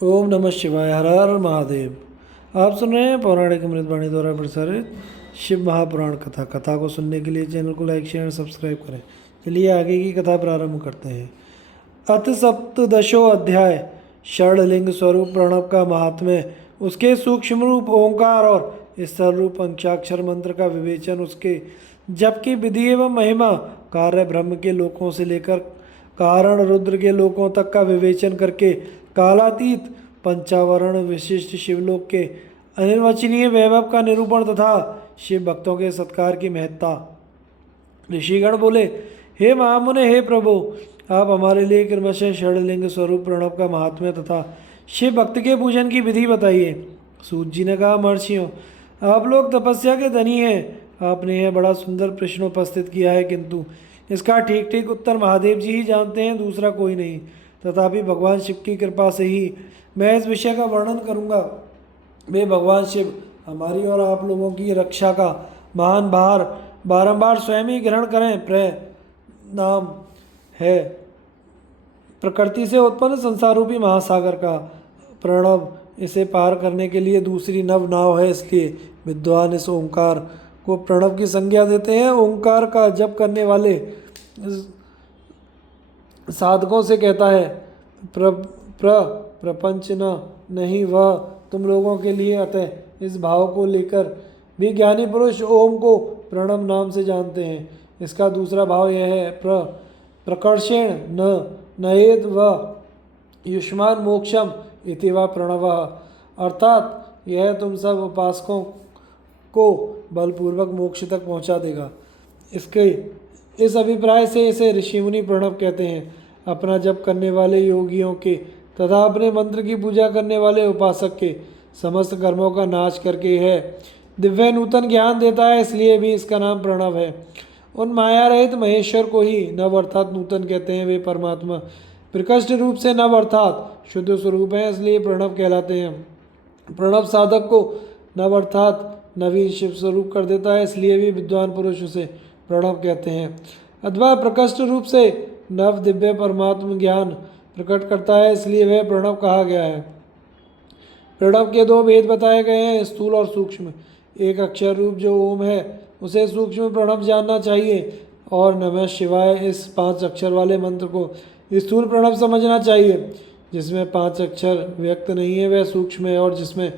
ओम नमः शिवाय। हर हर महादेव। आप सुन रहे हैं पौराणिक अमृतवाणी द्वारा प्रसारित शिव महापुराण कथा। कथा को सुनने के लिए चैनल को लाइक शेयर सब्सक्राइब करें। चलिए आगे की कथा प्रारंभ करते हैं। अथ सप्तदशो अध्याय। षडलिंग स्वरूप प्रणव का महात्म्य, उसके सूक्ष्म रूप ओंकार और स्थल रूप पंचाक्षर मंत्र का विवेचन, उसके जप की विधि एवं महिमा, कार्य ब्रह्म के लोकों से लेकर कारण रुद्र के लोकों तक का विवेचन करके कालातीत पंचावरण विशिष्ट शिवलोक के अनिर्वचनीय वैभव का निरूपण तथा शिव भक्तों के सत्कार की महत्ता। ऋषिगण बोले, हे महामुने, हे प्रभु, आप हमारे लिए क्रमशः षडलिंग स्वरूप प्रणव का महात्म्य तथा शिव भक्त के पूजन की विधि बताइए। सूत जी ने कहा, महर्षियों, आप लोग तपस्या के धनी हैं। आपने यह बड़ा सुंदर प्रश्न उपस्थित किया है, किंतु इसका ठीक ठीक उत्तर महादेव जी ही जानते हैं, दूसरा कोई नहीं। तथापि भगवान शिव की कृपा से ही मैं इस विषय का वर्णन करूंगा। वे भगवान शिव हमारी और आप लोगों की रक्षा का महान भार बारंबार स्वयं ही ग्रहण करें। नाम है प्रकृति से उत्पन्न संसार रूपी महासागर का। प्रणव इसे पार करने के लिए दूसरी नव नाव है, इसलिए विद्वान इस ओंकार को प्रणव की संज्ञा देते हैं। ओंकार का जप करने वाले साधकों से कहता है, प्रपंच न नहीं वह तुम लोगों के लिए, अतः इस भाव को लेकर भी ज्ञानी पुरुष ओम को प्रणव नाम से जानते हैं। इसका दूसरा भाव यह है, प्रकर्षेण न नयेद व युष्मान मोक्षम इति वा प्रणव, अर्थात यह तुम सब उपासकों को बलपूर्वक मोक्ष तक पहुंचा देगा। इसके इस अभिप्राय से इसे ऋषिमुनि प्रणव कहते हैं। अपना जप करने वाले योगियों के तथा अपने मंत्र की पूजा करने वाले उपासक के समस्त कर्मों का नाश करके है दिव्य नूतन ज्ञान देता है, इसलिए भी इसका नाम प्रणव है। उन माया रहित महेश्वर को ही नव अर्थात नूतन कहते हैं। वे परमात्मा प्रकृष्ट रूप से नव अर्थात शुद्ध स्वरूप हैं, इसलिए प्रणव कहलाते हैं। प्रणव साधक को नव अर्थात नवीन शिव स्वरूप कर देता है, इसलिए भी विद्वान पुरुष उसे प्रणव कहते हैं। अथवा प्रकृष्ट रूप से नव दिव्य परमात्म ज्ञान प्रकट करता है, इसलिए वह प्रणव कहा गया है। प्रणव के दो भेद बताए गए हैं, स्थूल और सूक्ष्म। एक अक्षर रूप जो ओम है उसे सूक्ष्म प्रणव जानना चाहिए, और नमः शिवाय इस 5 अक्षर वाले मंत्र को स्थूल प्रणव समझना चाहिए। जिसमें 5 अक्षर व्यक्त नहीं है वह सूक्ष्म है, और जिसमें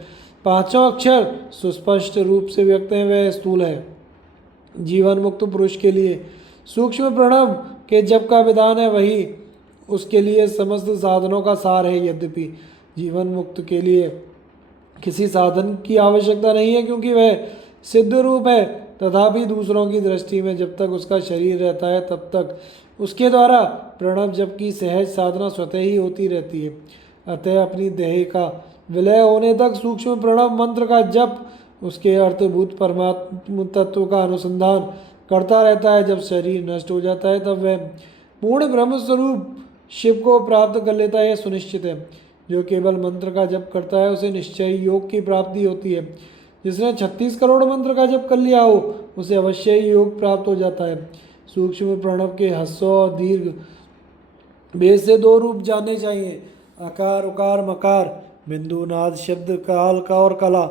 5 अक्षर सुस्पष्ट रूप से व्यक्त हैं वह स्थूल है। जीवन मुक्त पुरुष के लिए सूक्ष्म प्रणव के जप का विधान है, वही उसके लिए समस्त साधनों का सार है। यद्यपि जीवन मुक्त के लिए किसी साधन की आवश्यकता नहीं है, क्योंकि वह सिद्ध रूप है, तथापि दूसरों की दृष्टि में जब तक उसका शरीर रहता है तब तक उसके द्वारा प्रणव जप की सहज साधना स्वतः ही होती रहती है। अतः अपनी देह का विलय होने तक सूक्ष्म प्रणव मंत्र का जप उसके अर्थभूत परमात्म तत्व का अनुसंधान करता रहता है। जब शरीर नष्ट हो जाता है तब वह पूर्ण ब्रह्म स्वरूप शिव को प्राप्त कर लेता है, यह सुनिश्चित है। जो केवल मंत्र का जप करता है उसे निश्चय योग की प्राप्ति होती है। जिसने 36 करोड़ मंत्र का जप कर लिया हो उसे अवश्य ही योग प्राप्त हो जाता है। सूक्ष्म प्रणव के ह्रस्व और दीर्घ भेद से 2 रूप जानने चाहिए, आकार उकार मकार, बिंदु नाद शब्द काल का और कला।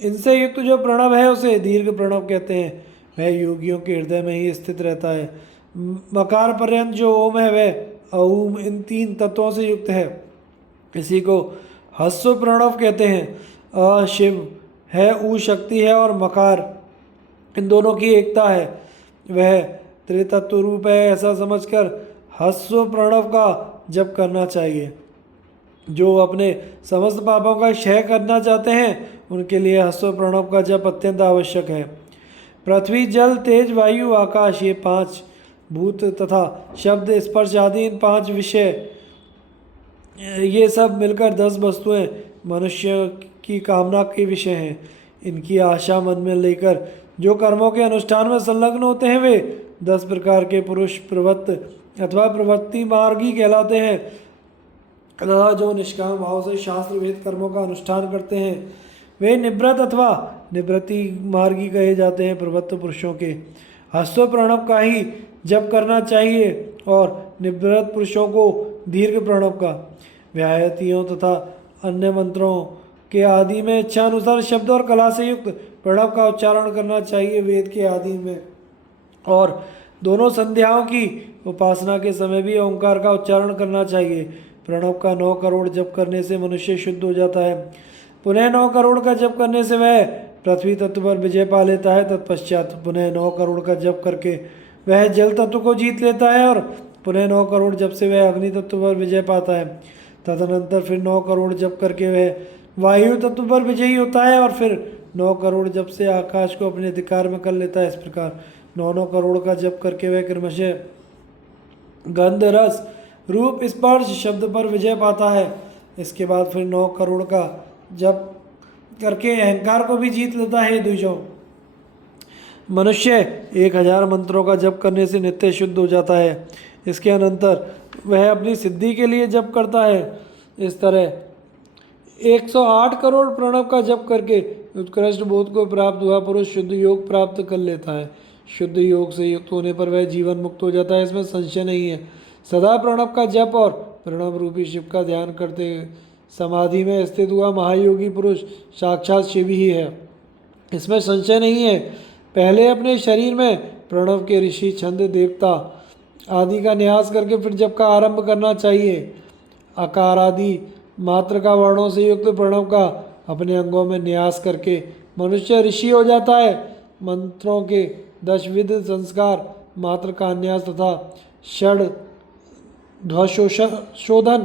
इनसे युक्त जो प्रणव है उसे दीर्घ प्रणव कहते हैं। वह योगियों के हृदय में ही स्थित रहता है। मकार पर्यंत जो ओम है वह औम इन 3 तत्वों से युक्त है। इसी को ह्रस्व प्रणव कहते हैं। अ शिव है, ऊ शक्ति है, और मकार इन दोनों की एकता है। वह त्रितत्व रूप है, ऐसा समझकर ह्रस्व प्रणव का जप करना चाहिए। जो अपने समस्त पापों का क्षय करना चाहते हैं उनके लिए ह्रस्व प्रणव का जप अत्यंत आवश्यक है। पृथ्वी जल तेज वायु आकाश, ये 5 भूत तथा शब्द स्पर्श आदि इन 5 विषय, ये सब मिलकर 10 वस्तुएं मनुष्य की कामना के विषय हैं। इनकी आशा मन में लेकर जो कर्मों के अनुष्ठान में संलग्न होते हैं वे 10 प्रकार के पुरुष प्रवृत्त अथवा प्रवृत्ति मार्गी कहलाते हैं। तथा जो निष्काम भाव से शास्त्र वेद कर्मों का अनुष्ठान करते हैं वे निवृत्त अथवा निवृत्ति मार्गी कहे जाते हैं। प्रवृत्त पुरुषों के ह्रस्व प्रणव का ही जप करना चाहिए और निवृत्त पुरुषों को दीर्घ प्रणव का। व्याहतियों तथा अन्य मंत्रों के आदि में इच्छानुसार शब्द और कला से युक्त प्रणव का उच्चारण करना चाहिए। वेद के आदि में और दोनों संध्याओं की उपासना के समय भी ओंकार का उच्चारण करना चाहिए। प्रणव का 9 करोड़ जप करने से मनुष्य शुद्ध हो जाता है। पुनः 9 करोड़ का जप करने से वह पृथ्वी तत्व पर विजय पा लेता है। तत्पश्चात पुनः 9 करोड़ का जप करके वह जल तत्व को जीत लेता है और पुनः 9 करोड़ जप से वह अग्नि तत्व पर विजय पाता है। तदनंतर फिर 9 करोड़ जप करके वह वायु तत्व पर विजयी होता है और फिर 9 करोड़ जप से आकाश को अपने अधिकार में कर लेता है। इस प्रकार 9 करोड़ का जप करके वह क्रमशः गंध रस रूप स्पर्श शब्द पर विजय पाता है। इसके बाद फिर 9 करोड़ का जप करके अहंकार को भी जीत लेता है। द्विजों, मनुष्य 1000 मंत्रों का जप करने से नित्य शुद्ध हो जाता है। इसके अनंतर वह अपनी सिद्धि के लिए जप करता है। इस तरह 108 करोड़ प्रणव का जप करके उत्कृष्ट बोध को प्राप्त हुआ पुरुष शुद्ध योग प्राप्त कर लेता है। शुद्ध योग से युक्त होने पर वह जीवन मुक्त हो जाता है, इसमें संशय नहीं है। सदा प्रणव का जप और प्रणव रूपी शिव का ध्यान करते समाधि में स्थित हुआ महायोगी पुरुष साक्षात शिव ही है, इसमें संशय नहीं है। पहले अपने शरीर में प्रणव के ऋषि छंद देवता आदि का न्यास करके फिर जप का आरंभ करना चाहिए। आकार आदि मात्र का वर्णों से युक्त प्रणव का अपने अंगों में न्यास करके मनुष्य ऋषि हो जाता है। मंत्रों के 10 विध संस्कार मात्र का न्यास तथा षड ध्वशोधन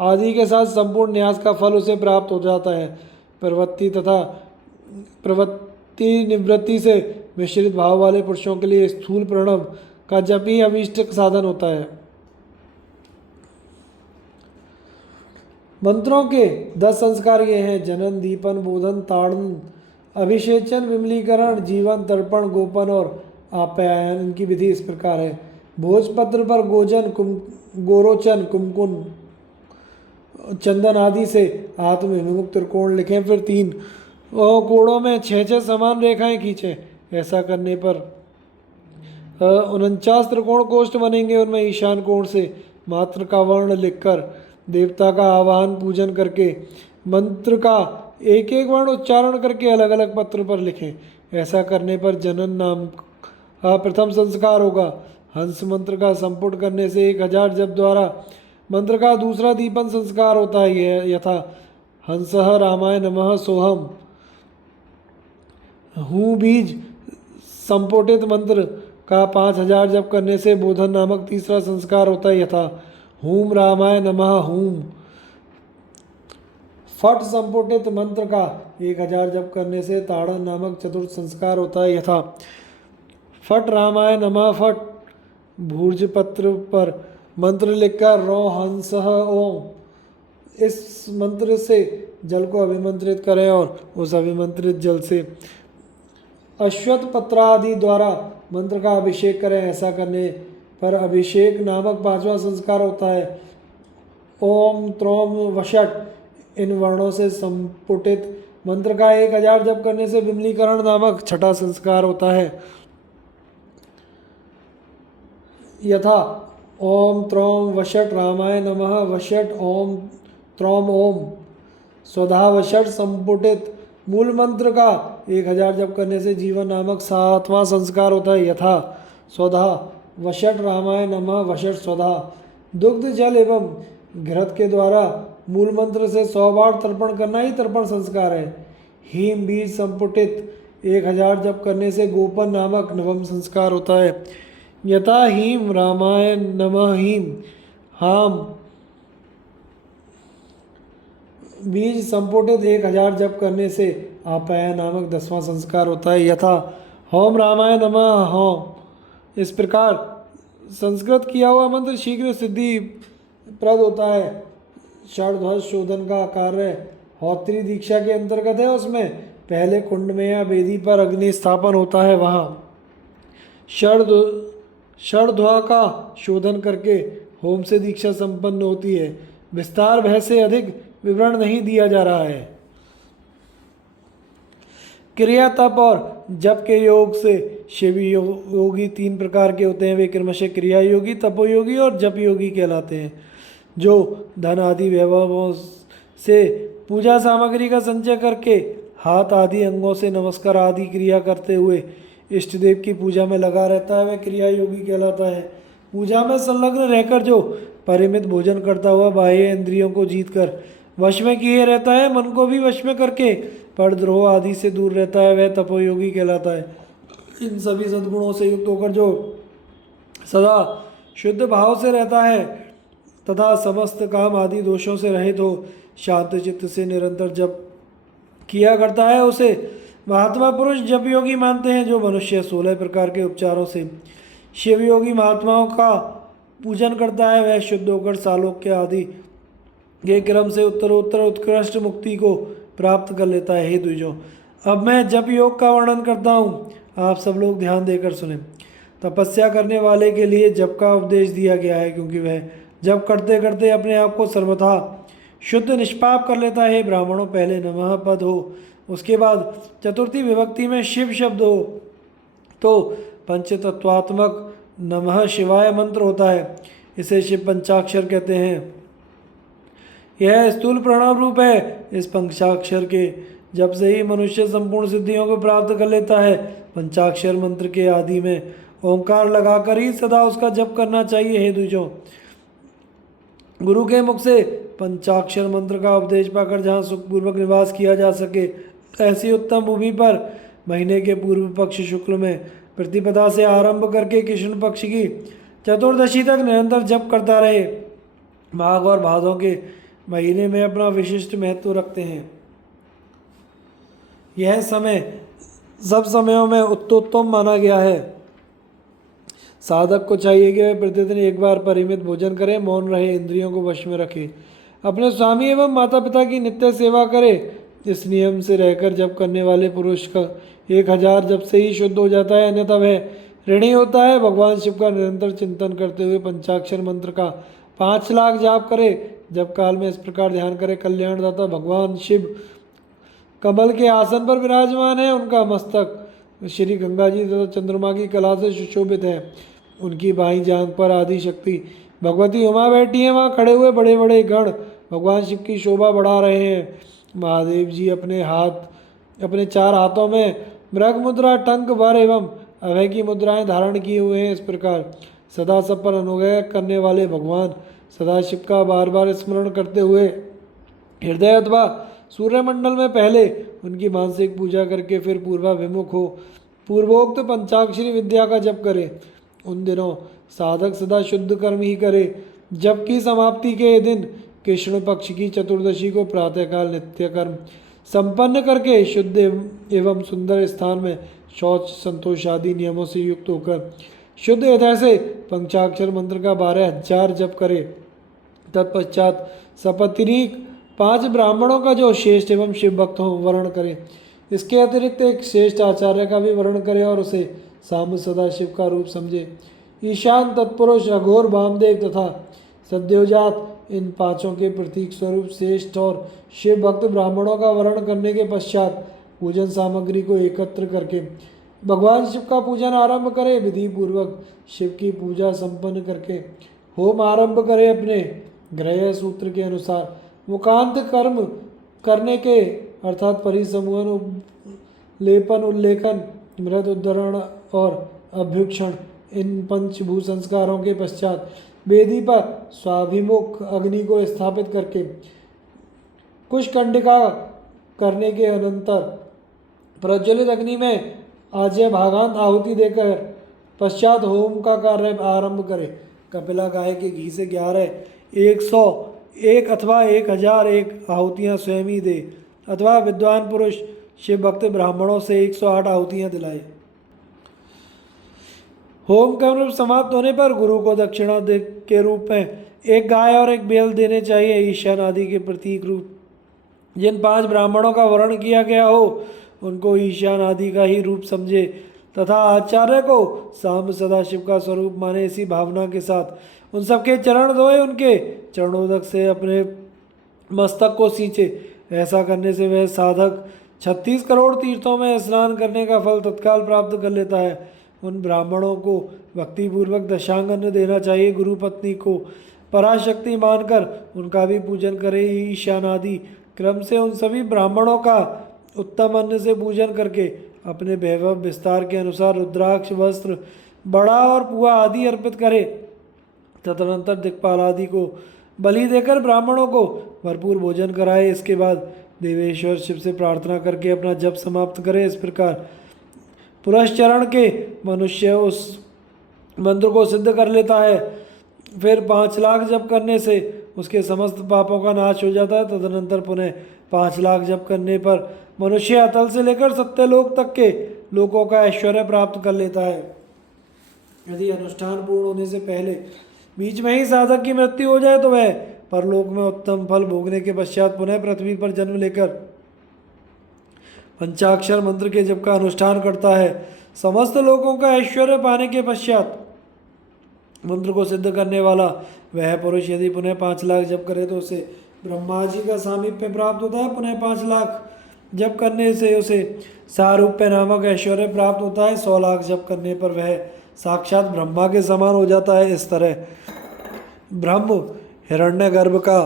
आदि के साथ संपूर्ण न्यास का फल उसे प्राप्त हो जाता है। प्रवृत्ति निवृत्ति से मिश्रित भाव वाले पुरुषों के लिए स्थूल प्रणव का जप ही अभीष्ट साधन होता है। मंत्रों के 10 संस्कार ये हैं: जनन, दीपन, बोधन, ताड़न, अभिषेचन, विमलीकरण, जीवन, तर्पण, गोपन और आप्यायन। इनकी विधि इस प्रकार है: भोजपत्र पर गोजन, गोरोचन, कुमकुम, चंदन आदि से हाथ में विमुक्त त्रिकोण लिखें। फिर 3 कोणों में 6 समान रेखाएं खींचें। ऐसा करने पर 49 त्रिकोण कोष्ठ बनेंगे। उनमें ईशान कोण से मात्र का वर्ण लिखकर देवता का आवाहन पूजन करके मंत्र का एक एक वर्ण उच्चारण करके अलग अलग पत्र पर लिखें। ऐसा करने पर जनन नाम का प्रथम संस्कार होगा। हंस मंत्र का संपुट करने से 1000 जप द्वारा मंत्र का दूसरा दीपन संस्कार होता है। यह यथा हंसः रामाय नमः सोहम। हूँ बीज संपुटित मंत्र का 5000 जप करने से बोधन नामक तीसरा संस्कार होता है। यथा हूम रामाय नमः हूम। फट संपुटित मंत्र का 1000 जप करने से ताड़न नामक चतुर्थ संस्कार होता है। यथा फट रामाय नमः फट। भूर्ज पत्र पर मंत्र लिखकर रो हंसः ओम। इस मंत्र से जल को अभिमंत्रित करें और उस अभिमंत्रित जल से अश्वत्थ पत्र आदि द्वारा मंत्र का अभिषेक करें। ऐसा करने पर अभिषेक नामक 5वां संस्कार होता है। ओम त्रौम वषट इन वर्णों से संपुटित मंत्र का 1000 जप करने से विमलीकरण नामक 6ठा संस्कार होता है। यथा ओम त्रौम वषट रामाय नमः वषट ओम त्रौम ओम। स्वधा वषट संपुटित मूल मंत्र का 1000 जप करने से जीवन नामक 7वां संस्कार होता है। यथा स्वधा वषट रामाय नमः वषट स्वधा। दुग्ध जल एवं घृत के द्वारा मूल मंत्र से 100 बार तर्पण करना ही तर्पण संस्कार है। हीम बीज संपुटित 1000 जप करने से गोपन नामक 9वां संस्कार होता है। यथा हीम रामाय नमः हीम। हाम बीज संपुटित 1000 जप करने से आपाया नामक 10वां संस्कार होता है। यथा होम रामाय नमः होम। इस प्रकार संस्कृत किया हुआ मंत्र शीघ्र सिद्धि प्रद होता है। षड्ध्वज शोधन का कार्य होत्री दीक्षा के अंतर्गत है। उसमें पहले कुंड में या वेदी पर अग्नि स्थापन होता है। वहाँ षड्ध्वा का शोधन करके होम से दीक्षा संपन्न होती है। विस्तार भय से अधिक विवरण नहीं दिया जा रहा है। क्रिया तप और जप के योग से शिव योगी 3 प्रकार के होते हैं। वे क्रमशः क्रिया योगी, तपो योगी और जप योगी कहलाते हैं। जो धन आदि वैभवों से पूजा सामग्री का संचय करके हाथ आदि अंगों से नमस्कार आदि क्रिया करते हुए इष्ट देव की पूजा में लगा रहता है वह क्रिया योगी कहलाता है। पूजा में संलग्न रहकर जो परिमित भोजन करता हुआ बाह्य इंद्रियों को जीतकर वश में किए रहता है, मन को भी वश में करके परद्रोह आदि से दूर रहता है, वह तपोयोगी कहलाता है। इन सभी सद्गुणों से युक्त होकर जो सदा शुद्ध भाव से रहता है तथा समस्त काम आदि दोषों से रहित हो शांत चित्त से निरंतर जप किया करता है, उसे महात्मा पुरुष जप योगी मानते हैं। जो मनुष्य 16 प्रकार के उपचारों से शिव योगी महात्माओं का पूजन करता है वह शुद्ध होकर सालोक्य आदि के क्रम से उत्तरोत्तर उत्कृष्ट मुक्ति को प्राप्त कर लेता है। हे द्विजों, अब मैं जप योग का वर्णन करता हूँ, आप सब लोग ध्यान देकर सुने। तपस्या करने वाले के लिए जप का उपदेश दिया गया है, क्योंकि वह जप करते करते अपने आप को सर्वथा शुद्ध निष्पाप कर लेता है। ब्राह्मणों, पहले नमः पद हो, उसके बाद चतुर्थी विभक्ति में शिव शब्द हो तो पंचतत्वात्मक नमः शिवाय मंत्र होता है। इसे शिव पंचाक्षर कहते हैं। यह स्थूल प्रणव रूप है। इस पंचाक्षर के जब से ही मनुष्य संपूर्ण सिद्धियों को प्राप्त कर लेता है। पंचाक्षर मंत्र के आदि में ओंकार लगाकर ही सदा उसका जप करना चाहिए। हे द्विजों, गुरु के मुख से पंचाक्षर मंत्र का उपदेश पाकर जहाँ सुखपूर्वक निवास किया जा सके ऐसी उत्तम भूमि पर महीने के पूर्व पक्ष शुक्ल में प्रतिपदा से आरंभ करके कृष्ण पक्ष की चतुर्दशी तक निरंतर जप करता रहे। माघ और भादों के महीने में अपना विशिष्ट महत्व रखते हैं। यह समय सब समयों में उत्तोत्तम माना गया है। साधक को चाहिए कि वह प्रतिदिन एक बार परिमित भोजन करे, मौन रहे, इंद्रियों को वश में रखे, अपने स्वामी एवं माता पिता की नित्य सेवा करे। इस नियम से रहकर जप करने वाले पुरुष का 1000 जप से ही शुद्ध हो जाता है, अन्यथा वह ऋणी होता है। भगवान शिव का निरंतर चिंतन करते हुए पंचाक्षर मंत्र का 5 लाख जाप करे। जब काल में इस प्रकार ध्यान करे, कल्याणदाता भगवान शिव कमल के आसन पर विराजमान है। उनका मस्तक श्री गंगा जी तथा चंद्रमा की कला से सुशोभित है। उनकी बाईं जांघ पर आदि शक्ति भगवती उमा बैठी है। वहाँ खड़े हुए बड़े बड़े गण भगवान शिव की शोभा बढ़ा रहे हैं। महादेव जी अपने 4 हाथों में मृग मुद्रा, टंक, वर एवं अभय की मुद्राएं धारण किए हुए हैं। इस प्रकार सदा सब पर अनुग्रह करने वाले भगवान सदाशिव का बार बार स्मरण करते हुए हृदय अथवा सूर्यमंडल में पहले उनकी मानसिक पूजा करके फिर पूर्वाभिमुख हो पूर्वोक्त पंचाक्षरी विद्या का जप करे। उन दिनों साधक सदा शुद्ध कर्म ही करे। जप की समाप्ति के दिन कृष्ण पक्ष की चतुर्दशी को प्रातःकाल नित्य कर्म संपन्न करके शुद्ध एवं सुंदर स्थान में शौच, संतोष आदि नियमों से युक्त होकर शुद्ध हृदय से पंचाक्षर मंत्र का 12,000 जप करे। तत्पश्चात सपत्नीक 5 ब्राह्मणों का जो श्रेष्ठ एवं शिव भक्त हो वर्ण करे। इसके अतिरिक्त एक श्रेष्ठ आचार्य का भी वर्ण करे और उसे साम सदाशिव का रूप समझे। ईशान, तत्पुरुष, अघोर, वामदेव तथा सद्योजात इन 5 के प्रतीक स्वरूप श्रेष्ठ और शिव भक्त ब्राह्मणों का वर्ण करने के पश्चात पूजन सामग्री को एकत्र करके भगवान शिव का पूजन आरंभ करे। विधि पूर्वक शिव की पूजा संपन्न करके होम आरंभ करे। अपने ग्रह सूत्र के अनुसार मुकांत कर्म करने के अर्थात परिसमूहन, लेपन, उल्लेखन, मृद उद्धरण और अभ्युक्षण इन पंचभू संस्कारों के पश्चात वेदी पर स्वाभिमुख अग्नि को स्थापित करके कुशकंडिका करने के अनंतर प्रज्वलित अग्नि में आज्य भागांत आहुति देकर पश्चात होम का कार्य आरंभ करे। कपिला गाय के घी से 11, 101 अथवा 1001 आहुतियाँ स्वयं ही दे अथवा विद्वान पुरुष शिव भक्त ब्राह्मणों से 108 आहुतियाँ दिलाए। होम कर्म समाप्त होने पर गुरु को दक्षिणा के रूप में 1 गाय और 1 बैल देने चाहिए। ईशान आदि के प्रतीक रूप जिन 5 ब्राह्मणों का वर्ण किया गया हो उनको ईशान आदि का ही रूप समझे तथा आचार्य को साम सदाशिव का स्वरूप माने। इसी भावना के साथ उन सबके चरण धोए, उनके चरणोदक से अपने मस्तक को सींचे। ऐसा करने से वह साधक 36 करोड़ तीर्थों में स्नान करने का फल तत्काल प्राप्त कर लेता है। उन ब्राह्मणों को भक्तिपूर्वक दशांग अन्न देना चाहिए। गुरु पत्नी को पराशक्ति मानकर उनका भी पूजन करे। ईशानादि क्रम से उन सभी ब्राह्मणों का उत्तम अन्न से पूजन करके अपने वैभव विस्तार के अनुसार रुद्राक्ष वस्त्र बड़ा और पुआ आदि अर्पित करे। तदनंतर दिक्पाल आदि को बलि देकर ब्राह्मणों को भरपूर भोजन कराए। इसके बाद देवेश्वर शिव से प्रार्थना करके अपना जप समाप्त करे। इस प्रकार पुरस्चरण के मनुष्य उस मंत्र को सिद्ध कर लेता है। फिर 5 लाख जप करने से उसके समस्त पापों का नाश हो जाता है। तदनंतर पुनः 5 लाख जप करने पर मनुष्य अतल से लेकर सत्यलोक तक के लोकों का ऐश्वर्य प्राप्त कर लेता है। यदि अनुष्ठान पूर्ण होने से पहले बीच में ही साधक की मृत्यु हो जाए तो वह परलोक में उत्तम फल भोगने के पश्चात पुनः पृथ्वी पर जन्म लेकर पंचाक्षर मंत्र के जप का अनुष्ठान करता है। समस्त लोगों का ऐश्वर्य पाने के पश्चात मंत्र को सिद्ध करने वाला वह पुरुष यदि पुनः 5 लाख जप करे तो उसे ब्रह्मा जी का सामीप्य प्राप्त होता है। पुनः 5 लाख जप करने से उसे सारूप्य नामक ऐश्वर्य प्राप्त होता है। 100 लाख जप करने पर वह साक्षात ब्रह्मा के समान हो जाता है। इस तरह ब्रह्म हिरण्यगर्भ का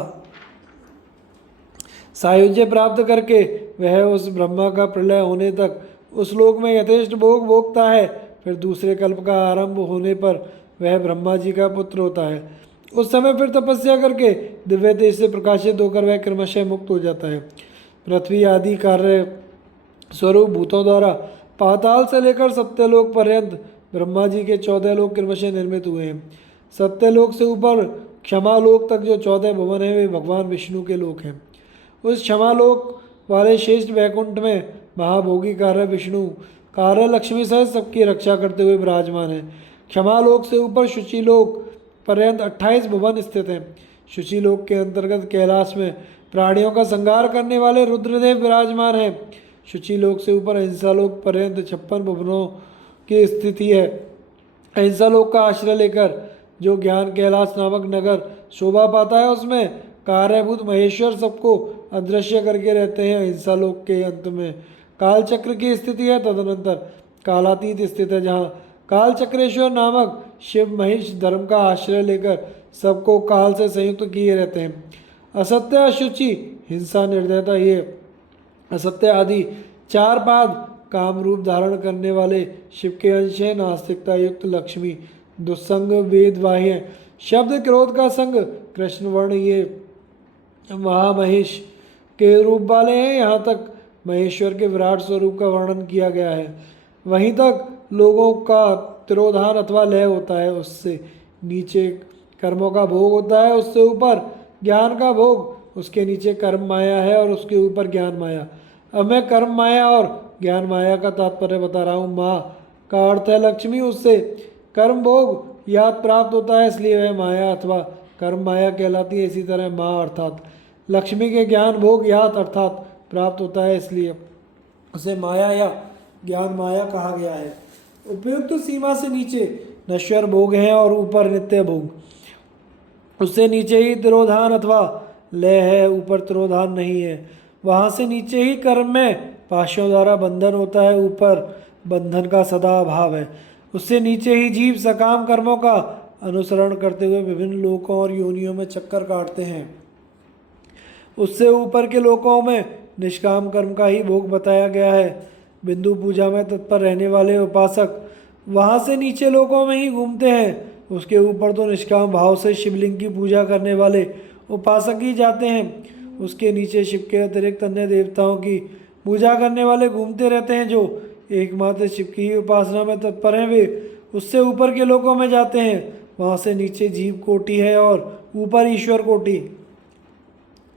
सायुज्य प्राप्त करके वह उस ब्रह्मा का प्रलय होने तक उस लोक में यथेष्ट भोग भोगता है। फिर दूसरे कल्प का आरंभ होने पर वह ब्रह्मा जी का पुत्र होता है। उस समय फिर तपस्या करके दिव्य तेज से प्रकाशित होकर वह क्रमशः मुक्त हो जाता है। पृथ्वी आदि कार्य स्वरूप भूतों द्वारा पाताल से लेकर सत्यलोक पर्यंत ब्रह्मा जी के 14 लोक क्रमशः निर्मित हुए हैं। सत्यलोक से ऊपर क्षमालोक तक जो 14 भवन हैं वे भगवान विष्णु के लोक हैं। उस क्षमालोक वाले श्रेष्ठ वैकुंठ में महाभोगी कार्य विष्णु कार्य लक्ष्मी सहित सबकी रक्षा करते हुए विराजमान है। क्षमालोक से ऊपर शुचिलोक पर्यंत 28 भवन स्थित हैं। शुचिलोक के अंतर्गत कैलाश में प्राणियों का संहार करने वाले रुद्रदेव विराजमान हैं। शुचिलोक से ऊपर अहिंसालोक पर्यंत 56 भवनों की स्थिति है। अहिंसालोक का आश्रय लेकर जो ज्ञान कैलाश नामक नगर शोभा पाता है उसमें कार्यभूत महेश्वर सबको अदृश्य करके रहते हैं। अहिंसालोक के अंत में कालचक्र की स्थिति है। तदनंतर कालातीत स्थित है जहाँ कालचक्रेश्वर नामक शिव महिष धर्म का आश्रय लेकर सबको काल से संयुक्त किए रहते हैं। असत्य, अशुचि, हिंसा, निर्दयता ये असत्य आदि 4 पाद काम रूप धारण करने वाले शिव के अंश हैं। नास्तिकता युक्त लक्ष्मी, दुस्संग, वेद बाह्य, शब्द, क्रोध का संग, कृष्ण वर्ण ये महामहिष के रूप वाले हैं। यहाँ तक महेश्वर के विराट स्वरूप का वर्णन किया गया है। वहीं तक लोगों का तिरोधान अथवा लय होता है। उससे नीचे कर्मों का भोग होता है, उससे ऊपर ज्ञान का भोग, उसके नीचे कर्म माया है और उसके ऊपर ज्ञान माया। अब मैं कर्म माया और ज्ञान माया का तात्पर्य बता रहा हूँ। माँ का अर्थ है लक्ष्मी, उससे कर्म भोग याद प्राप्त होता है इसलिए वह माया अथवा कर्म माया कहलाती है। इसी तरह माँ अर्थात लक्ष्मी के ज्ञान भोग याद अर्थात प्राप्त होता है इसलिए उसे माया या ज्ञान माया कहा गया है। उपयुक्त सीमा से नीचे नश्वर भोग हैं और ऊपर नित्य भोग। उससे नीचे ही तिरोधान अथवा लय है, ऊपर तिरोधान नहीं है। वहाँ से नीचे ही कर्म में पाशों द्वारा बंधन होता है, ऊपर बंधन का सदा अभाव है। उससे नीचे ही जीव सकाम कर्मों का अनुसरण करते हुए विभिन्न लोकों और योनियों में चक्कर काटते हैं। उससे ऊपर के लोकों में निष्काम कर्म का ही भोग बताया गया है। बिंदु पूजा में तत्पर रहने वाले उपासक वहाँ से नीचे लोकों में ही घूमते हैं। उसके ऊपर तो निष्काम भाव से शिवलिंग की पूजा करने वाले उपासक ही जाते हैं। उसके नीचे शिव के अतिरिक्त अन्य देवताओं की पूजा करने वाले घूमते रहते हैं। जो एकमात्र शिव की ही उपासना में तत्पर हैं वे उससे ऊपर के लोकों में जाते हैं। वहाँ से नीचे जीव कोटि है और ऊपर ईश्वर कोटि।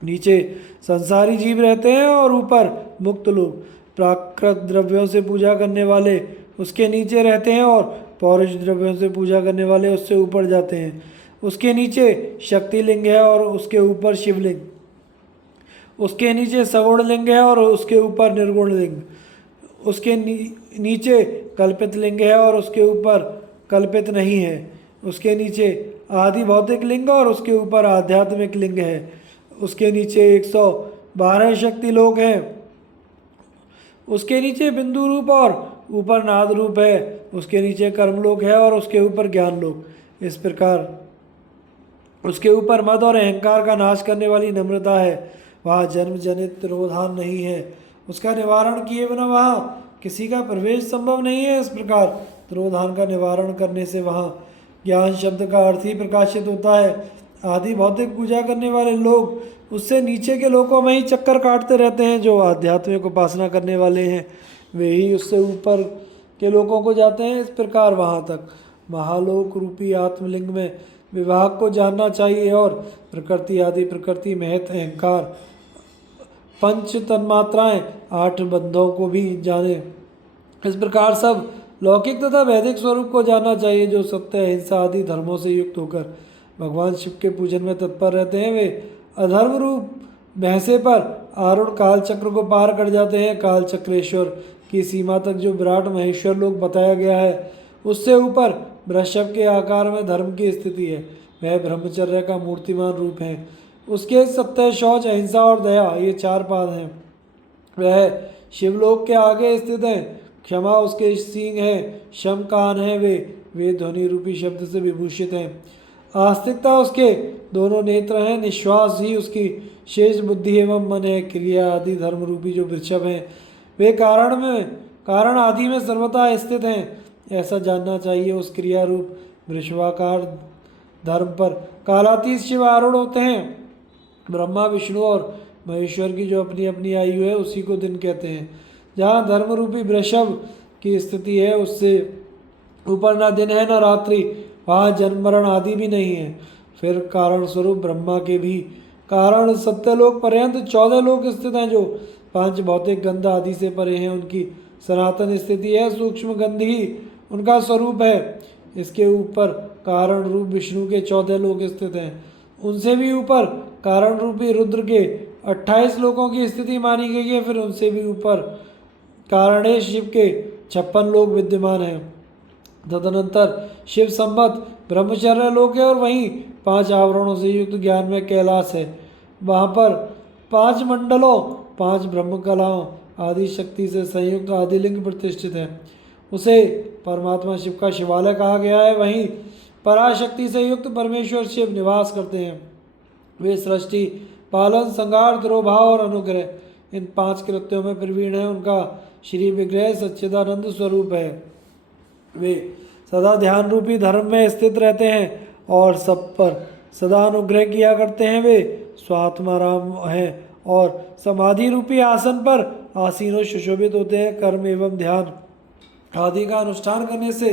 नीचे संसारी जीव रहते हैं और ऊपर मुक्त लोग। प्राकृत द्रव्यों से पूजा करने वाले उसके नीचे रहते हैं और पौरुष द्रव्यों से पूजा करने वाले उससे ऊपर जाते हैं। उसके नीचे शक्ति लिंग है और उसके ऊपर शिवलिंग। उसके नीचे सगुण लिंग है और उसके ऊपर निर्गुण लिंग। उसके नीचे कल्पित लिंग है और उसके ऊपर कल्पित नहीं है। उसके नीचे आदि भौतिक लिंग और उसके ऊपर आध्यात्मिक लिंग है। उसके नीचे 112 शक्ति लोक हैं। उसके नीचे बिंदु रूप और ऊपर नाद रूप है। उसके नीचे कर्म लोक है और उसके ऊपर ज्ञान लोक। इस प्रकार उसके ऊपर मद और अहंकार का नाश करने वाली नम्रता है। वहाँ जन्म जनित तिरोधान नहीं है, उसका निवारण किए बिना वहाँ किसी का प्रवेश संभव नहीं है। इस प्रकार तिरोधान का निवारण करने से वहाँ ज्ञान शब्द का अर्थ ही प्रकाशित होता है। आदि भौतिक पूजा करने वाले लोग उससे नीचे के लोकों में ही चक्कर काटते रहते हैं। जो आध्यात्मिक उपासना करने वाले हैं वे ही उससे ऊपर के लोकों को जाते हैं। इस प्रकार वहाँ तक महालोक रूपी आत्मलिंग में विभाग को जानना चाहिए और प्रकृति आदि प्रकृति महत अहंकार पंच तन्मात्राएं 8 बंधों को भी जाने। इस प्रकार सब लौकिक तथा वैदिक स्वरूप को जानना चाहिए। जो सत्य अहिंसा आदि धर्मों से युक्त होकर भगवान शिव के पूजन में तत्पर रहते हैं वे अधर्म रूप भैंसे पर आरूढ़ काल चक्र को पार कर जाते हैं। काल चक्रेश्वर की सीमा तक जो विराट महेश्वर लोक बताया गया है उससे ऊपर वृषभ के आकार में धर्म की स्थिति है। वह ब्रह्मचर्य का मूर्तिमान रूप है। उसके सत्य शौच अहिंसा और दया ये 4 पाद हैं। वह शिवलोक के आगे स्थित है। क्षमा उसके सींग है, शम कान है, वे ध्वनि रूपी शब्द से विभूषित हैं। आस्तिकता उसके दोनों नेत्र हैं। निश्वास ही उसकी शेष बुद्धि एवं मन है। क्रिया आदि धर्म रूपी जो वृषभ हैं वे कारण आदि में सर्वथा स्थित हैं। ऐसा जानना चाहिए। उस क्रिया रूप वृषभाकार धर्म पर कालातीत शिव आरूढ़ होते हैं। ब्रह्मा विष्णु और महेश्वर की जो अपनी अपनी आयु है उसी को दिन कहते हैं। जहाँ धर्म रूपी वृषभ की स्थिति है उससे ऊपर न दिन है न रात्रि, वहाँ जन्म मरण आदि भी नहीं है। फिर कारण स्वरूप ब्रह्मा के भी कारण सत्यलोक पर्यंत 14 लोक स्थित हैं जो 5 भौतिक गंध आदि से परे हैं। उनकी सनातन स्थिति है। सूक्ष्म गंध ही उनका स्वरूप है। इसके ऊपर कारण रूप विष्णु के 14 लोक स्थित हैं। उनसे भी ऊपर कारण रूपी रुद्र के 28 लोकों की स्थिति मानी गई है। फिर उनसे भी ऊपर कारणेश शिव के 56 लोक विद्यमान हैं। तदनंतर शिव संबत ब्रह्मचर्य लोक है और वहीं 5 आवरणों से युक्त ज्ञान में कैलाश है। वहाँ पर 5 मंडलों 5 ब्रह्म कलाओं आदि शक्ति से संयुक्त आदिलिंग प्रतिष्ठित है। उसे परमात्मा शिव का शिवालय कहा गया है। वहीं पराशक्ति से युक्त परमेश्वर शिव निवास करते हैं। वे सृष्टि पालन संहार द्रोभाव और अनुग्रह इन 5 कृत्यों में प्रवीण है। उनका श्री विग्रह सच्चिदानंद स्वरूप है। वे सदा ध्यान रूपी धर्म में स्थित रहते हैं और सब पर सदा अनुग्रह किया करते हैं। वे स्वात्माराम हैं और समाधि रूपी आसन पर आसीनों सुशोभित होते हैं। कर्म एवं ध्यान आदि का अनुष्ठान करने से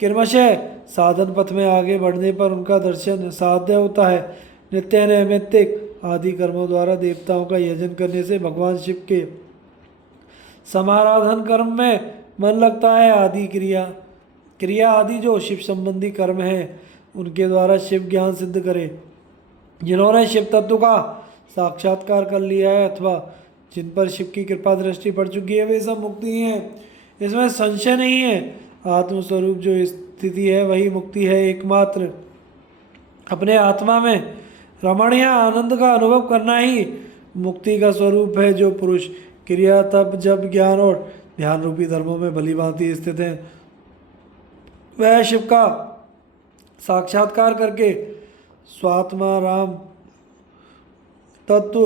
क्रमशः साधन पथ में आगे बढ़ने पर उनका दर्शन साध्य होता है। नित्य नैमित्तिक आदि कर्मों द्वारा देवताओं का यजन करने से भगवान शिव के समाराधन कर्म में मन लगता है। आदि क्रिया आदि जो शिव संबंधी कर्म हैं उनके द्वारा शिव ज्ञान सिद्ध करे। जिन्होंने शिव तत्व का साक्षात्कार कर लिया है अथवा जिन पर शिव की कृपा दृष्टि पड़ चुकी है वे सब मुक्ति हैं, इसमें संशय नहीं है। आत्मस्वरूप जो स्थिति है वही मुक्ति है एकमात्र। अपने आत्मा में रमणीय आनंद का अनुभव करना ही मुक्ति का स्वरूप है। जो पुरुष क्रिया तप जप ज्ञान और ध्यान रूपी धर्मों में भली भांति स्थित है वह शिव का साक्षात्कार करके स्वात्मा राम तत्व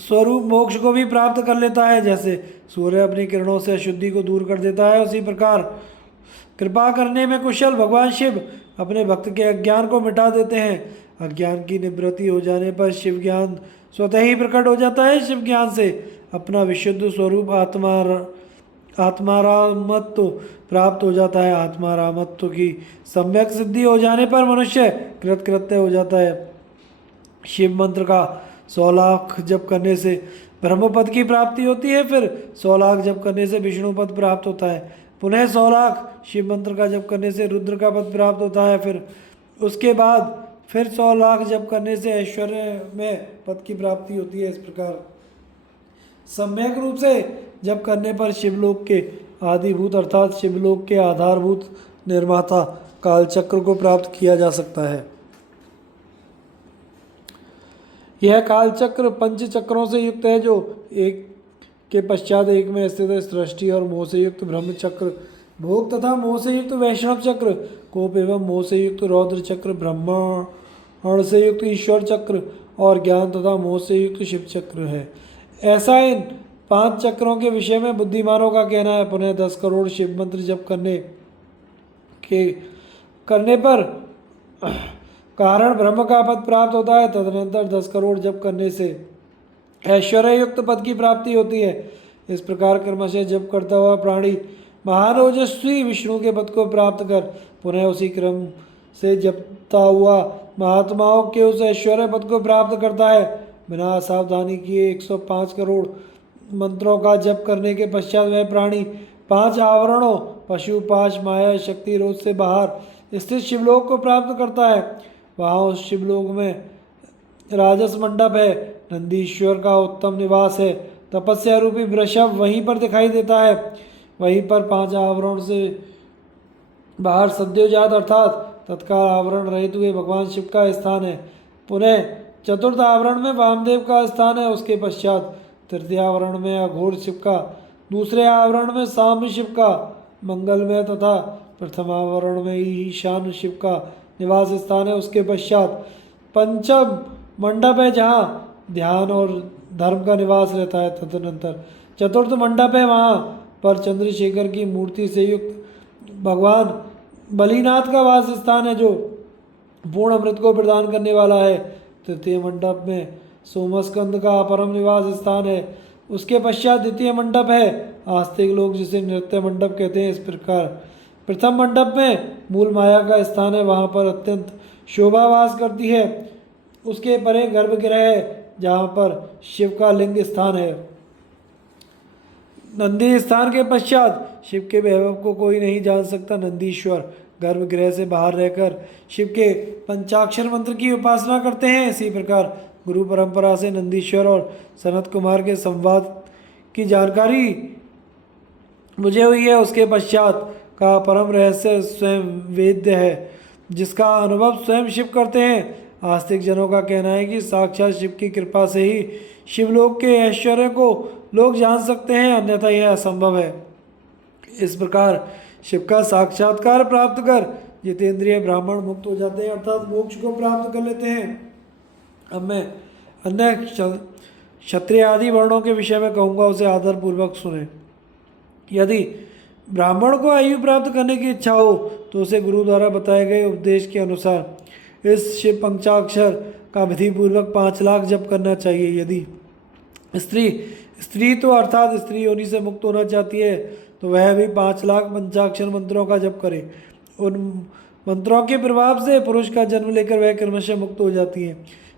स्वरूप मोक्ष को भी प्राप्त कर लेता है। जैसे सूर्य अपनी किरणों से अशुद्धि को दूर कर देता है उसी प्रकार कृपा करने में कुशल भगवान शिव अपने भक्त के अज्ञान को मिटा देते हैं। अज्ञान की निवृत्ति हो जाने पर शिव ज्ञान स्वतः ही प्रकट हो जाता है। शिव ज्ञान से अपना विशुद्ध स्वरूप आत्मारामत्व प्राप्त हो जाता है। आत्मारामत्व की सम्यक सिद्धि हो जाने पर मनुष्य कृतकृत्य हो जाता है। शिव मंत्र का 100 लाख जप करने से ब्रह्मपद की प्राप्ति होती है। फिर 100 लाख जप करने से विष्णु पद प्राप्त होता है। पुनः 100 लाख शिव मंत्र का जप करने से रुद्र का पद प्राप्त होता है। फिर उसके बाद फिर 100 लाख जप करने से ऐश्वर्य में पद की प्राप्ति होती है। इस प्रकार सम्यक रूप से जप करने पर शिवलोक के आदिभूत अर्थात शिवलोक के आधारभूत निर्माता कालचक्र को प्राप्त किया जा सकता है। यह कालचक्र 5 चक्रों से युक्त है जो एक के पश्चात एक में स्थित है। सृष्टि और मोह से युक्त ब्रह्म चक्र, भोग तथा मोह से युक्त वैष्णव चक्र कोप एवं मोह से युक्त रौद्र चक्र, ब्रह्मांड से युक्त ईश्वर चक्र और ज्ञान तथा मोह से युक्त शिव चक्र है। ऐसा इन 5 चक्रों के विषय में बुद्धिमानों का कहना है। पुनः 10 करोड़ शिव मंत्र जप करने पर कारण ब्रह्म का पद प्राप्त होता है। तदनंतर 10 करोड़ जप करने से ऐश्वर्य युक्त पद की प्राप्ति होती है। इस प्रकार क्रमशः जप करता हुआ प्राणी महान ओजस्वी विष्णु के पद को प्राप्त कर पुनः उसी क्रम से जपता हुआ महात्माओं के उस ऐश्वर्य पद को प्राप्त करता है। बिना सावधानी किए 105 करोड़ मंत्रों का जप करने के पश्चात वह प्राणी 5 आवरणों पशु पाश माया शक्ति रोध से बाहर स्थित शिवलोक को प्राप्त करता है। वहाँ उस शिवलोक में राजस मंडप है, नंदीश्वर का उत्तम निवास है। तपस्या रूपी वृषभ वहीं पर दिखाई देता है। वहीं पर 5 आवरण से बाहर सद्योजात अर्थात तत्काल आवरण रहित हुए भगवान शिव का स्थान है। पुनः चतुर्थ आवरण में वामदेव का स्थान है। उसके पश्चात तृतीय आवरण में अघोर शिव का, दूसरे आवरण में साम्य शिव का मंगलमय तथा प्रथम आवरण में ईशान शिव का निवास स्थान है। उसके पश्चात पंचम मंडप है जहाँ ध्यान और धर्म का निवास रहता है। तदनंतर चतुर्थ मंडप है, वहाँ पर चंद्रशेखर की मूर्ति से युक्त भगवान बलिनाथ का वास स्थान है जो पूर्ण अमृत को प्रदान करने वाला है। तृतीय मंडप में सोमस्कंद का परम निवास स्थान है। उसके पश्चात द्वितीय मंडप है, आस्तिक लोग जिसे नृत्य मंडप कहते हैं। इस प्रकार प्रथम मंडप में मूल माया का स्थान है, वहाँ पर अत्यंत शोभा वास करती है। उसके परे गर्भगृह है जहाँ पर शिव का लिंग स्थान है। नंदी स्थान के पश्चात शिव के वैभव को कोई नहीं जान सकता। नंदीश्वर गर्भगृह से बाहर रहकर शिव के पंचाक्षर मंत्र की उपासना करते हैं। इसी प्रकार गुरु परंपरा से नंदीश्वर और सनत कुमार के संवाद की जानकारी मुझे हुई है। उसके पश्चात का परम रहस्य स्वयं वेद्य है, जिसका अनुभव स्वयं शिव करते हैं। आस्तिक जनों का कहना है कि साक्षात शिव की कृपा से ही शिवलोक के ऐश्वर्य को लोग जान सकते हैं, अन्यथा यह असंभव है। इस प्रकार शिव का साक्षात्कार प्राप्त कर जितेंद्रिय ब्राह्मण मुक्त हो जाते हैं, अर्थात मोक्ष को प्राप्त कर लेते हैं। अब मैं अन्य क्षत्रिय आदि वर्णों के विषय में कहूँगा, उसे आदरपूर्वक सुने। यदि ब्राह्मण को आयु प्राप्त करने की इच्छा हो तो उसे गुरु द्वारा बताए गए उपदेश के अनुसार इस शिव पंचाक्षर का विधिपूर्वक 5 लाख जप करना चाहिए। यदि स्त्री तो अर्थात स्त्री योनि से मुक्त होना चाहती है तो वह भी 5 लाख पंचाक्षर मंत्रों का जप करे। उन मंत्रों के प्रभाव से पुरुष का जन्म लेकर वह क्रमशः मुक्त हो जाती है।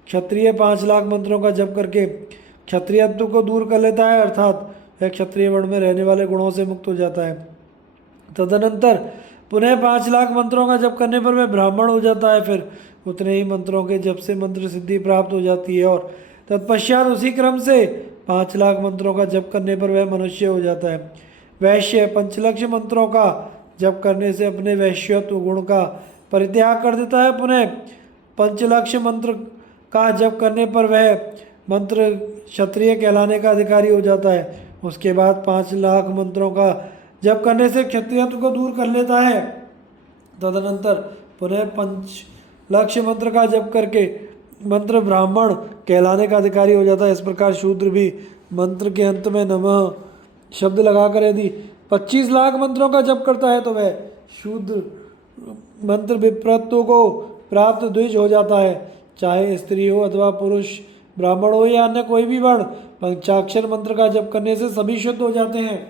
क्षत्रिय 5 लाख मंत्रों का जप करके क्षत्रियत्व को दूर कर लेता है, अर्थात वह क्षत्रिय वर्ण में रहने वाले गुणों से मुक्त हो जाता है। तदनंतर पुनः 5 लाख मंत्रों का जप करने पर वह ब्राह्मण हो जाता है। फिर उतने ही मंत्रों के जप से मंत्र सिद्धि प्राप्त हो जाती है और तत्पश्चात उसी क्रम से 5 लाख मंत्रों का जप करने पर वह मनुष्य हो जाता है। वैश्य 5 लक्ष मंत्रों का जप करने से अपने वैश्यत्व गुण का परित्याग कर देता है। पुनः 5 लक्ष मंत्र का जप करने पर वह मंत्र क्षत्रिय कहलाने का अधिकारी हो जाता है। उसके बाद 5 लाख मंत्रों का जप करने से क्षत्रियत्व को दूर कर लेता है। तदनंतर पुनः 5 लक्ष मंत्र का जप करके मंत्र ब्राह्मण कहलाने का अधिकारी हो जाता है। इस प्रकार शूद्र भी मंत्र के अंत में नमः शब्द लगाकर यदि 25 लाख मंत्रों का जप करता है तो वह शूद्र मंत्र विप्रत्व को प्राप्त द्विज हो जाता है। चाहे स्त्री हो अथवा पुरुष, ब्राह्मण हो या अन्य कोई भी वर्ण, पंचाक्षर मंत्र का जप करने से सभी शुद्ध हो जाते हैं।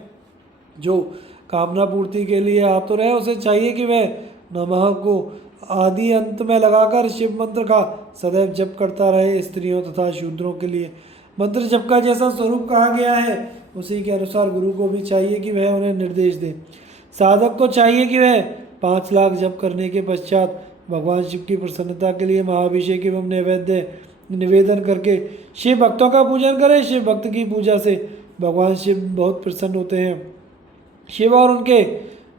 जो कामना पूर्ति के लिए आतुर है उसे चाहिए कि वह नमः को आदि अंत में लगाकर शिव मंत्र का सदैव जप करता रहे। स्त्रियों तथा शूद्रों के लिए मंत्र जप का जैसा स्वरूप कहा गया है उसी के अनुसार गुरु को भी चाहिए कि वह उन्हें निर्देश दे। साधक को चाहिए कि वह 5 लाख जप करने के पश्चात भगवान शिव की प्रसन्नता के लिए महाभिषेक एवं नैवेद्य निवेदन करके शिव भक्तों का पूजन करे। शिव भक्त की पूजा से भगवान शिव बहुत प्रसन्न होते हैं। शिव और उनके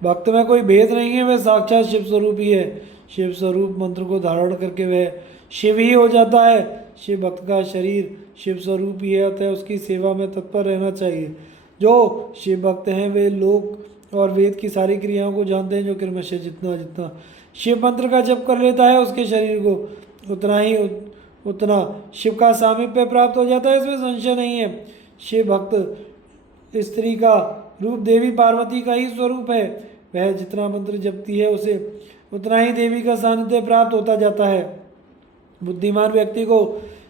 भक्त में कोई भेद नहीं है, वह साक्षात शिव स्वरूप ही है। शिव स्वरूप मंत्र को धारण करके वह शिव ही हो जाता है। शिव भक्त का शरीर शिव स्वरूप ही है, अतः उसकी सेवा में तत्पर रहना चाहिए। जो शिव भक्त हैं वे लोग और वेद की सारी क्रियाओं को जानते हैं, जो क्रमशः जितना जितना शिव मंत्र का जप कर लेता है उसके शरीर को उतना शिव का सामीप्य प्राप्त हो जाता है, इसमें संशय नहीं है। शिव भक्त स्त्री का रूप देवी पार्वती का ही स्वरूप है। वह जितना मंत्र जपती है उसे उतना ही देवी का सानिध्य प्राप्त होता जाता है। बुद्धिमान व्यक्ति को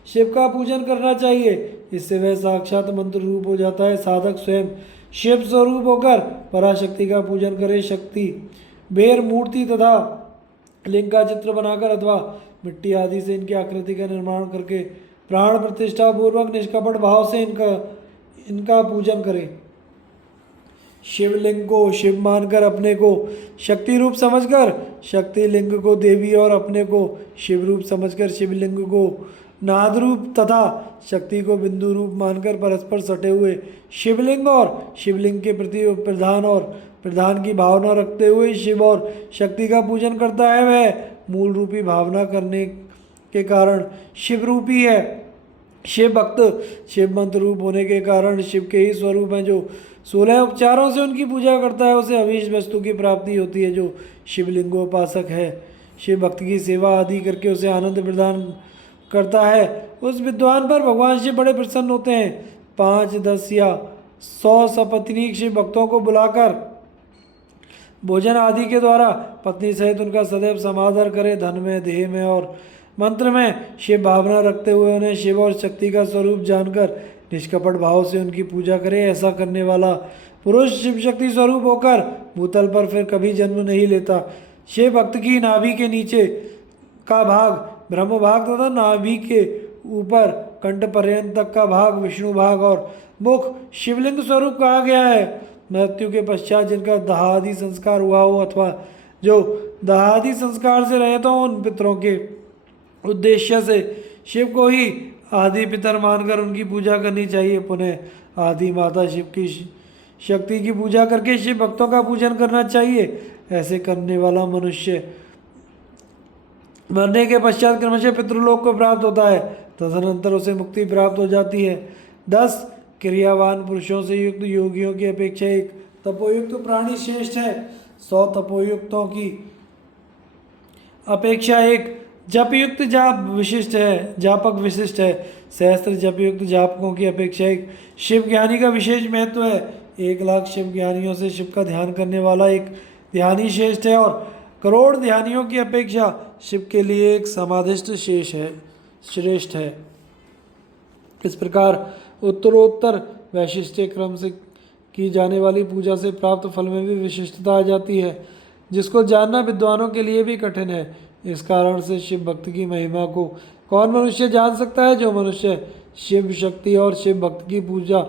शिव का पूजन करना चाहिए, इससे वह साक्षात मंत्र रूप हो जाता है। साधक स्वयं शिव स्वरूप होकर पराशक्ति का पूजन करे। शक्ति बेर मूर्ति तथा लिंग का चित्र बनाकर अथवा मिट्टी आदि से इनकी आकृति का निर्माण करके प्राण प्रतिष्ठा पूर्वक निष्कपट भाव से इनका पूजन करें। शिवलिंग को शिव मानकर अपने को शक्ति रूप समझकर शक्ति लिंग को देवी और अपने को शिव रूप समझकर शिवलिंग को नाद रूप तथा शक्ति को बिंदु रूप मानकर परस्पर सटे हुए शिवलिंग और शिवलिंग के प्रति प्रधान और प्रधान की भावना रखते हुए शिव और शक्ति का पूजन करता है। वह मूल रूपी भावना करने के कारण शिव रूपी है। शिव भक्त शिव मंत्र रूप होने के कारण शिव के ही स्वरूप हैं। जो 16 उपचारों से उनकी पूजा करता है उसे अभीष्ट वस्तु की प्राप्ति होती है। जो शिवलिंगोपासक है शिव भक्त की सेवा आदि करके उसे आनंद प्रदान करता है, उस विद्वान पर भगवान शिव बड़े प्रसन्न होते हैं। 5, 10 या 100 सपत्नीक शिव भक्तों को बुलाकर भोजन आदि के द्वारा पत्नी सहित उनका सदैव समादर करे। धन में, देह में और मंत्र में शिव भावना रखते हुए उन्हें शिव और शक्ति का स्वरूप जानकर निष्कपट भाव से उनकी पूजा करे। ऐसा करने वाला पुरुष शिव शक्ति स्वरूप होकर भूतल पर फिर कभी जन्म नहीं लेता। शिव भक्त की नाभि के नीचे का भाग ब्रह्म भाग तथा नाभि के ऊपर कंठ पर्यंत तक का भाग विष्णु भाग और मुख शिवलिंग स्वरूप कहा गया है। मृत्यु के पश्चात जिनका दहादि संस्कार हुआ हो अथवा जो दहादि संस्कार से रहे तो उन पितरों के उद्देश्य से शिव को ही आदि पितर मानकर उनकी पूजा करनी चाहिए। पुनः आदि माता शिव की शक्ति की पूजा करके शिव भक्तों का पूजन करना चाहिए। ऐसे करने वाला मनुष्य मरने के पश्चात क्रमशः पितृलोक को प्राप्त होता है, तदनंतर उसे मुक्ति प्राप्त हो जाती है। 10 क्रियावान पुरुषों से युक्त योगियों की अपेक्षा एक तपोयुक्त प्राणी श्रेष्ठ है। 100 तपोयुक्तों की अपेक्षा एक जपयुक्त जापक विशिष्ट है। सहस्त्र जपयुक्त जापकों की अपेक्षा एक शिव ज्ञानी का विशेष महत्व है। 1,00,000 शिव ज्ञानियों से शिव का ध्यान करने वाला एक ध्यानी श्रेष्ठ है और करोड़ ध्यानियों की अपेक्षा शिव के लिए एक समाधिष्ठ श्रेष्ठ है। इस प्रकार उत्तरोत्तर वैशिष्ट्य क्रम से की जाने वाली पूजा से प्राप्त फल में भी विशिष्टता आ जाती है, जिसको जानना विद्वानों के लिए भी कठिन है। इस कारण से शिव भक्त की महिमा को कौन मनुष्य जान सकता है? जो मनुष्य शिव शक्ति और शिव भक्त की पूजा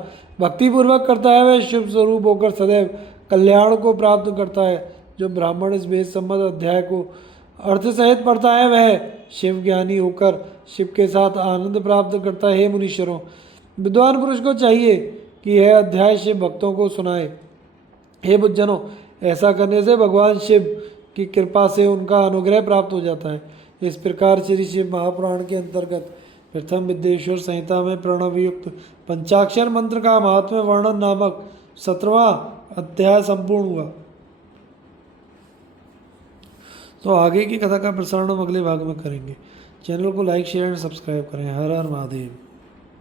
भक्तिपूर्वक करता है वह शिव स्वरूप होकर सदैव कल्याण को प्राप्त करता है। जो ब्राह्मण इस वेद संबद्ध अध्याय को अर्थ सहित पढ़ता है वह शिव ज्ञानी होकर शिव के साथ आनंद प्राप्त करता है। हे मुनीश्वरों, विद्वान पुरुष को चाहिए कि यह अध्याय शिव भक्तों को सुनाए। हे बुद्धजनों, ऐसा करने से भगवान शिव की कृपा से उनका अनुग्रह प्राप्त हो जाता है। इस प्रकार श्री शिव महापुराण के अंतर्गत प्रथम विद्येश्वर संहिता में प्रणवयुक्त पंचाक्षर मंत्र का महात्म्य वर्णन नामक 17वां अध्याय संपूर्ण हुआ। तो आगे की कथा का प्रसारण हम अगले भाग में करेंगे। चैनल को लाइक शेयर एंड सब्सक्राइब करें। हर हर महादेव।